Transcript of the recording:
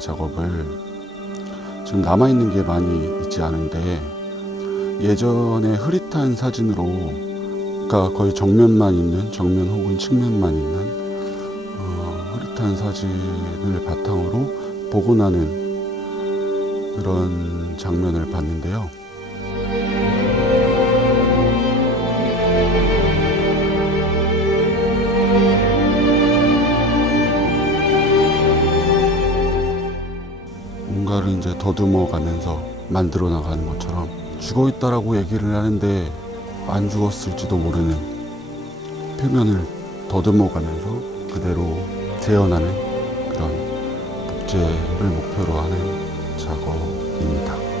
작업을 지금 남아있는 게 많이 있지 않은데 예전에 흐릿한 사진으로 그러니까 거의 정면만 있는 정면 혹은 측면만 있는 어, 흐릿한 사진을 바탕으로 나는 그런 장면을 봤는데요. 뭔가를 이제 더듬어 가면서 만들어 나가는 것처럼 죽어 있다라고 얘기를 하는데 안 죽었을지도 모르는 표면을 더듬어 가면서 그대로 재현하는 그런 복제를 목표로 하는 작업입니다.